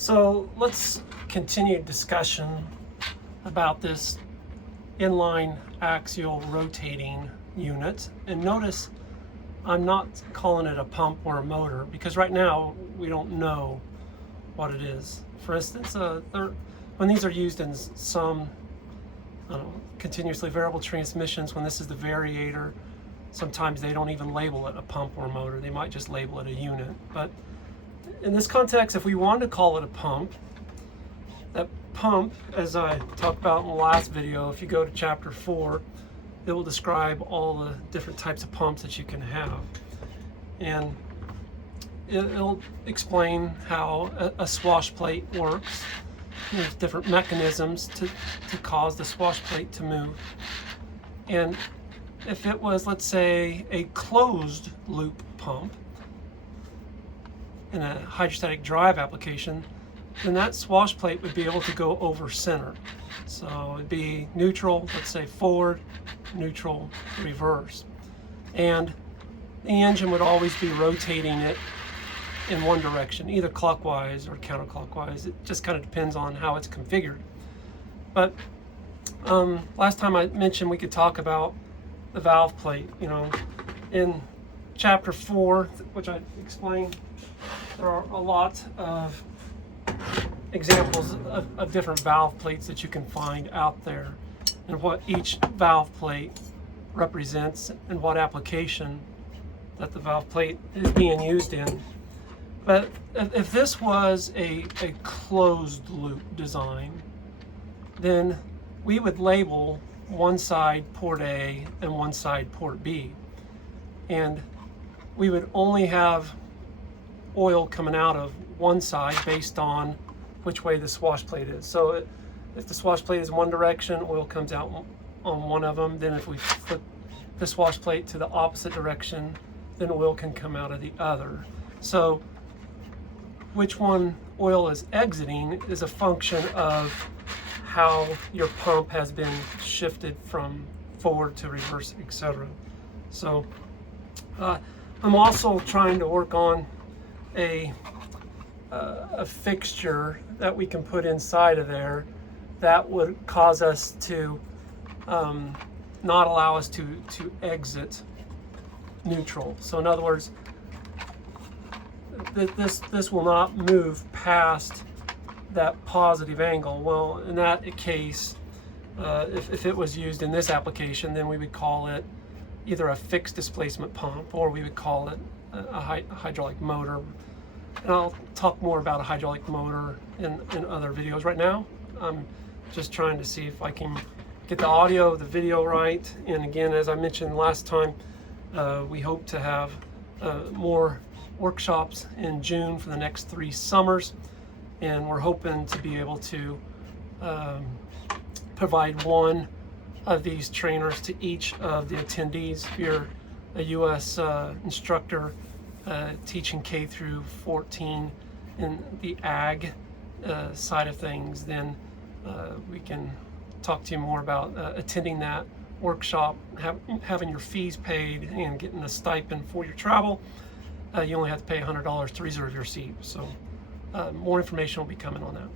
So let's continue discussion about this inline axial rotating unit. And notice I'm not calling it a pump or a motor because right now we don't know what it is. For instance, when these are used in some continuously variable transmissions, when this is the variator, sometimes they don't even label it a pump or a motor. They might just label it a unit. But in this context, if we wanted to call it a pump, that pump, as I talked about in the last video, if you go to chapter 4, it will describe all the different types of pumps that you can have. And it'll explain how a swash plate works. There's different mechanisms to cause the swash plate to move. And if it was, let's say, a closed loop pump in a hydrostatic drive application, then that swash plate would be able to go over center. So it'd be neutral, let's say forward, neutral, reverse. And the engine would always be rotating it in one direction, either clockwise or counterclockwise. It just kind of depends on how it's configured. But last time I mentioned we could talk about the valve plate. In chapter 4, which I explained, there are a lot of examples of different valve plates that you can find out there and what each valve plate represents and what application that the valve plate is being used in. But if this was a closed loop design, then we would label one side port A and one side port B. And we would only have oil coming out of one side based on which way the swash plate is. So if the swash plate is one direction, oil comes out on one of them. Then if we flip the swash plate to the opposite direction, then oil can come out of the other. So which one oil is exiting is a function of how your pump has been shifted from forward to reverse, etc. So I'm also trying to work on a fixture that we can put inside of there that would cause us to not allow us to exit neutral. So in other words, this will not move past that positive angle. Well, in that case, if it was used in this application, then we would call it either a fixed displacement pump or we would call it a hydraulic motor. And I'll talk more about a hydraulic motor in other videos. Right now, I'm just trying to see if I can get the audio, the video right. And again, as I mentioned last time, we hope to have more workshops in June for the next 3 summers. And we're hoping to be able to provide one of these trainers to each of the attendees. If you're a U.S. instructor teaching K through 14 in the ag side of things, then we can talk to you more about attending that workshop, having your fees paid and getting a stipend for your travel. You only have to pay $100 to reserve your seat. So more information will be coming on that.